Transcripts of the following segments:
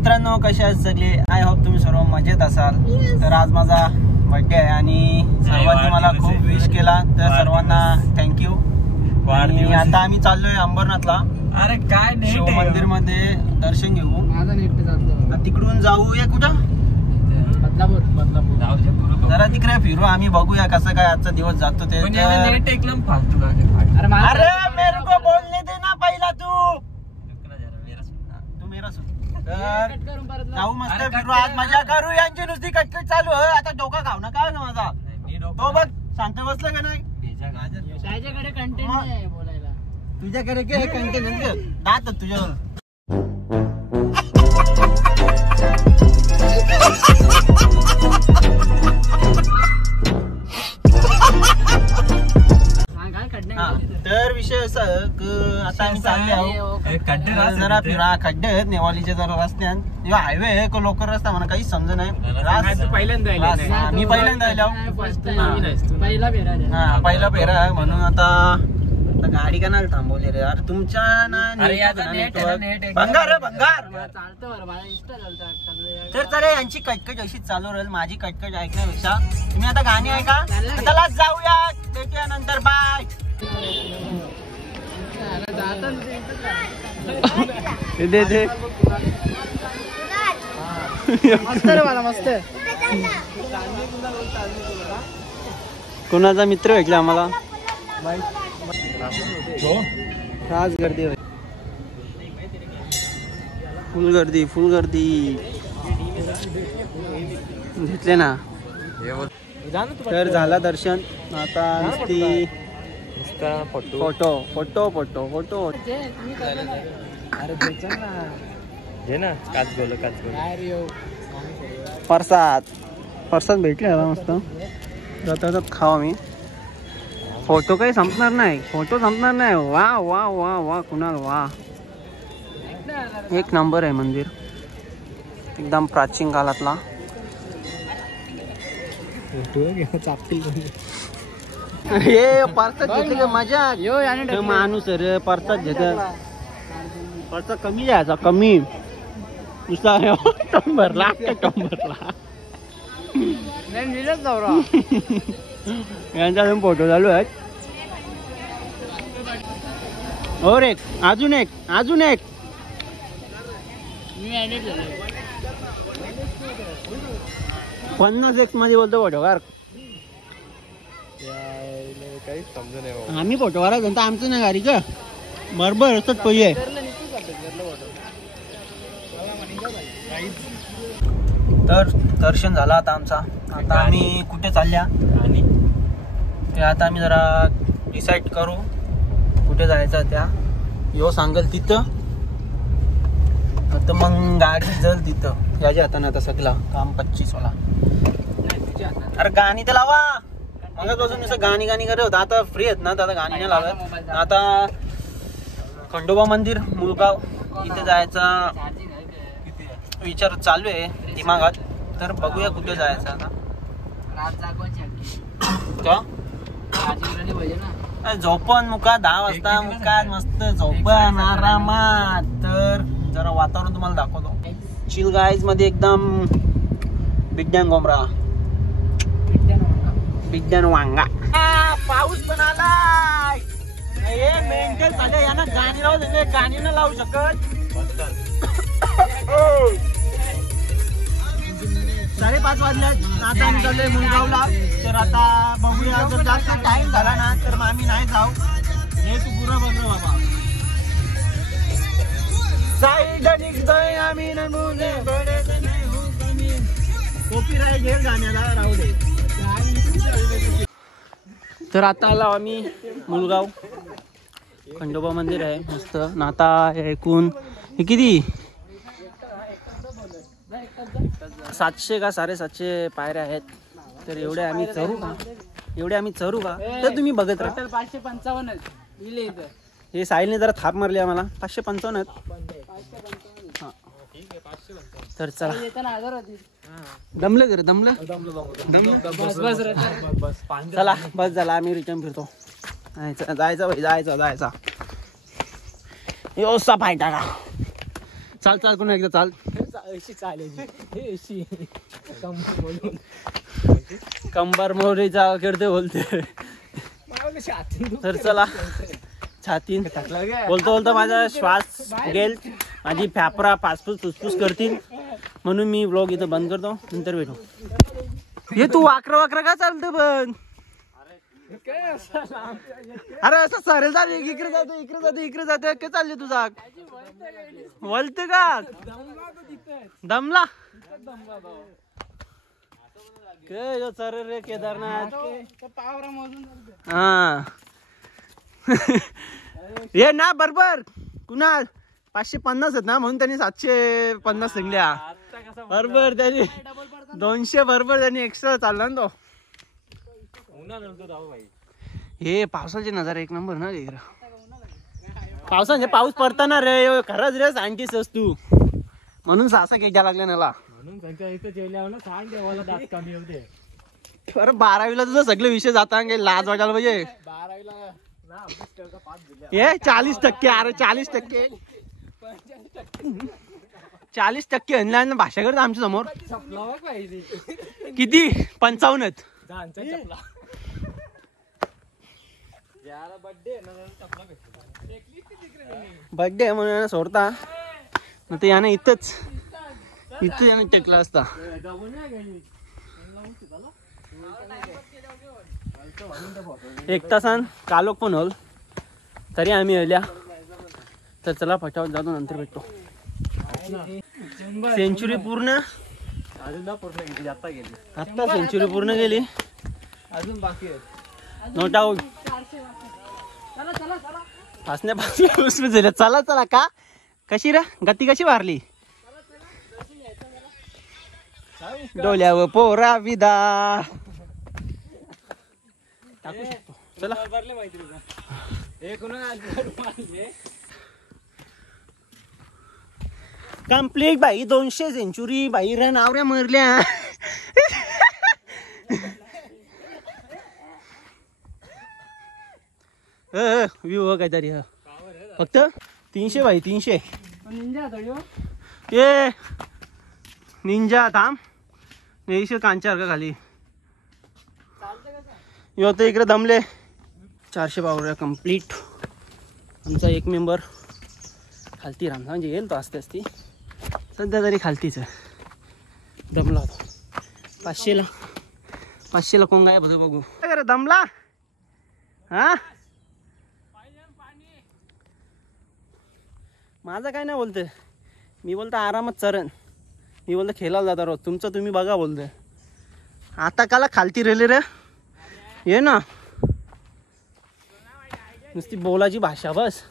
मित्रांनो, कसे आहेत सगळे? आय होप तुम्ही सर्व मजेत असाल. तर आज माझा बर्थडे आहे आणि सर्वांनी मला खूप विश केला, तर सर्वांना थँक्यू. आणि आता आम्ही चाललोय अंबरनाथला. अरे काय शिव मंदिर मध्ये दर्शन घेऊ. तिकडून जाऊया कुठं? बदलापूर. जरा तिकडे फिरू, आम्ही बघूया कसं काय आजचा दिवस जातो ते. एकदम फालतू. अरे मेरे को बोलने दे ना पहिला तू मेरा सुन. जाऊ मस्त फिरू, आज मजा करू. यांची नुसती कटकट चालू आहे. आता डोका खाऊ नका माझा. तो बघ शांत बसलं का नाही? त्याच्याकडे कंटेंट नाही बोलायला. तुझ्याकडे काय कंटेंट दात तुझ्यावर. तर विषय असा आता आम्ही चालले आहोत जरा फिरा. खड्डे आहेत नेवालीचे जरा रस्त्यात. हायवे आहे लोक रस्ता म्हणा काही समज नाही. मी पहिल्यांदा आलो. पहिला फेरा आहे म्हणून आता गाडी का नाही थांबवली रे. अरे तुमच्या भंगार भंगार. तर चला यांची कटकट अशीच चालू राहील. माझी कटकट ऐकण्यापेक्षा तुम्ही आता गाणी ऐका. चला जाऊया, भेटूया नंतर. बाय. दे मस्त रे मला मस्त. कोणाचा मित्र भेटला आम्हाला. आज गर्दी होय. फुल गर्दी फुल गर्दी. घेतले ना. तर झाला दर्शन. आता नुसती फोटो फोटो फोटो फोटो. प्रसाद प्रसाद भेटले आता मस्त. जातात खावा मी. फोटो काही संपणार नाही. फोटो संपणार नाही. वा वा वा वा कुणाल वा. एक नंबर आहे मंदिर, एकदम प्राचीन काळातला. हे परसाद घेतले का मजा. माणूस रे परसाद घेत. परसाद कमी जायचा कमी. नुसता टंबरला टंबरला. यांचा अजून फोटो चालू आहेत. और एक अजून एक अजून एक. 50x मध्ये बोलतो फोटोकार. आम्ही फोटोकार जनता आमचं नाही गाडी का बरोबर असत पहिले. तर दर्शन झाला आता आमचा. आता आम्ही कुठे चालल्या आणि ते आता आम्ही जरा डिसाईड करू कुठे जायचं. त्या यो सांगल तिथं तर मग गाडी जल तिथं. याच्या हाताने आता सगळा काम 25 वाला. अरे गाणी तर लावा. मगापासून असं गाणी गाणी करत होता. आता फ्री आहेत ना, तर आता गाणी नाही लावत. आता खंडोबा मंदिर मुळगाव इथे जायचा विचार चालू आहे दिमागात. तर बघूया कुठे जायचं आता. झोपण मुका 10 वाजता मुका मस्त झोपण आरामात. तर जरा वातावरण तुम्हाला दाखवतो. चिल गाईज मध्ये एकदम बिड्यान गोमरा बिड्यान वांगा. पाऊस पण आलाय. मेंटेन झाले यांना. गाणी लावू दे. गाणी न लावू शकत. 5:30 वाजल्यात. आता आम्ही चाललोय मुळगावला. तर आता बघूया, जर जास्त टाइम झाला ना तर मग आम्ही नाही जाऊ. हे तू पुरा बघ बाबा. साईड निघतोय आम्ही कॉपीराईट घेईल गाण्याला. राहू दे. तर आता आलो आम्ही मुळगाव. खंडोबा मंदिर आहे मस्त. नाता ऐकून हे किती 700 का 750 पायऱ्या आहेत. तर एवढे आम्ही चढू का? तर तुम्ही बघत राहा. 555 हे साहिलने जरा थाप मारली आम्हाला. 555 हा. तर चला. दमलं कर दमलं. चला बस झाला. आम्ही रिटर्न फिरतो. जायचा भाई जायचा. योसा पाय टाका. चाल चाल पुन्हा एकदा चाल. अशी चालायची हे अशी कंबर बोलून कंबर मोरीचा करते बोलते. तर चला छातीन बोलतो बोलतो माझा श्वास गेल, माझी फॅपरा पासपूस फुसफुस करतील, म्हणून मी ब्लॉग इथं बंद करतो. नंतर भेटू. हे तू वाकरा वाकरा का चालतं पण? अरे असं सरेल चालू इकडे जातो इकडे जातो इकडे जातो काय चालले तुझा? वळते का दमला सर रे केदारनाथ. हा हे ना बरोबर कुणाल 550 आहेत ना, म्हणून त्यांनी 750 सांगल्या बरोबर. त्यांनी 200 बरोबर त्यांनी एक्स्ट्रा चालला ना तो. हे पावसाचे नजारा एक नंबर ना रे. पावसाचे पाऊस पडताना रे खरंच रे सायंटिस्ट असतो तू, म्हणून सासा केक घ्या लागल्या मला. अरे 12वीला तुझं सगळे विषय जाता लाज वाटायला पाहिजे. 40% अरे 40% 40% ऑनलाईन भाषा करत आमच्या समोर. किती 55 आहेत. बर्थडे म्हणून सोडता न तर याने इथंच याने टेकला असता. एक तासान कालोख पण होल तरी आम्ही आल्या. तर चला फटाफट जातो, नंतर भेटतो. सेंचुरी पूर्ण आता सेंचुरी पूर्ण गेली, अजून बाकी आहे. No doubt. पासण्यापासून झालं. चला चला का कशी रे गती कशी मारली डोल्यावर पोरा विदा टाकू शकतो. चला कंप्लीट बाई 200 सेंचुरी बाई रन आवऱ्या मरल्या. व्ह्यू हो काहीतरी फक्त 300 बाई 300. ये निंजा थांब नेश कांचार का खाली यो तर इकडे दमले. 400 पावऱ्या कंप्लीट. आमचा एक मेंबर खालती राहणार म्हणजे येईल तो असते असती सध्या तरी खालतीच दमला होता. 500ला कोण काय बघू काय दमला. हा माझं काय नाही बोलते, मी बोलतो आरामात चरण. मी बोलतो खेळायला जाता रोज, तुमचं तुम्ही बघा बोलतोय. आता काला खालती राहिले रे ये ना, नुसती बोलाची भाषा बस.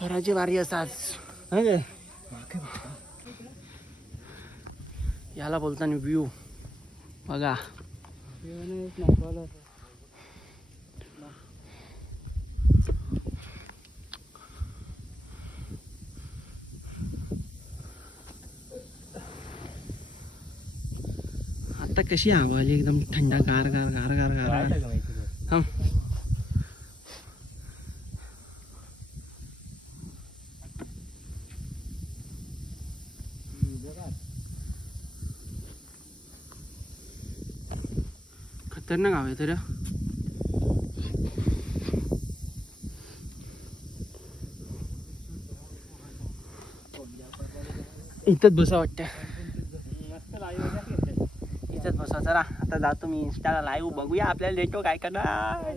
फराची वारी असाच याला बोलताना व्ह्यू बघा. आता कशी हवा आली एकदम थंडा गार गार गार गार गार. हा खतरनाक हवा आहे तर इथंच बसा वाटतं. इथंच बसा जरा. आता जातो मी इंस्टाला लाईव्ह बघूया आपल्याला लेटो काय करणार.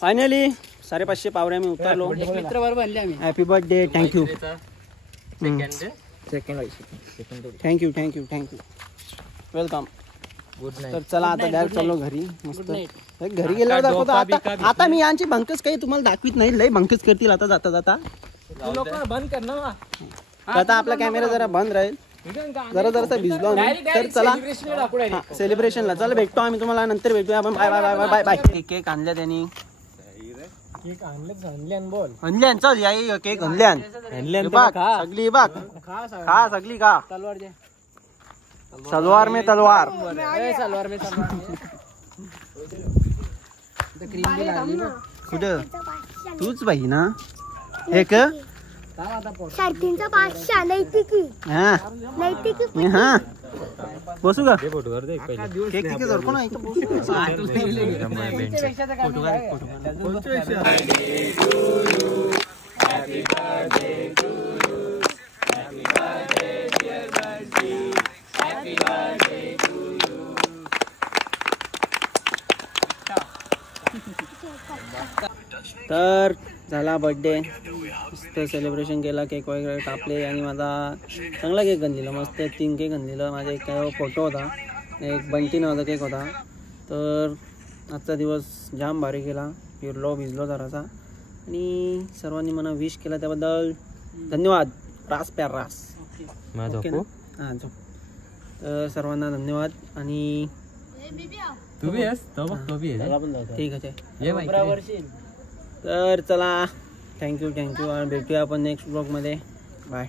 फायनली 550 पावऱ्या मी उतरलो. मित्र बरोबर आणले आम्ही. Happy birthday. Thank you thank you thank you thank you welcome. तर चला आता डायरेक्ट चाललो घरी. मस्त घरी गेल्यावर दाखवतो. आता मी यांची बंकच काही तुम्हाला दाखवित नाही, लय बंकच करतील आता जाता जाता. बंद कर ना. आता आपला कॅमेरा जरा बंद राहील. जरा जरासा भिजलो आम्ही. तर चला सेलिब्रेशनला चला भेटतो आम्ही तुम्हाला नंतर भेटूया आपण. Bye bye bye bye bye. Cake आणल्या त्यांनी. केक आणल्यान बोल आणल्यान चल या केक आणल्यान सगळी बघ खा सगळी खा. तलवार दे. सलवार में तलवार. सलवार में तलवार. कुठं तूच बाई ना हे क साडेतीनचा 500 नैतिकी हा नैतिकी हा बसू का केक तिथे धरको ना इथं बसू. फोटो काढ. तर झाला बर्थडे मस्त सेलिब्रेशन केला केक वगैरे कापले आणि माझा चांगला केक आणलेला मस्त 3 केक आणलेलं. माझा एक फोटो होता एक बंटी नावाचा केक होता. तर आजचा दिवस जाम भारी गेला फिरलो भिजलो जरासा आणि सर्वांनी मला विश केला त्याबद्दल धन्यवाद. रास प्यार रास ओके ना? हां झोप. तर सर्वांना धन्यवाद आणि तू बी आहेस तो बघ तो बी आहे ठीक आहे ये माहिती तर चला थँक्यू आणि भेटूया आपण नेक्स्ट ब्लॉगमध्ये बाय.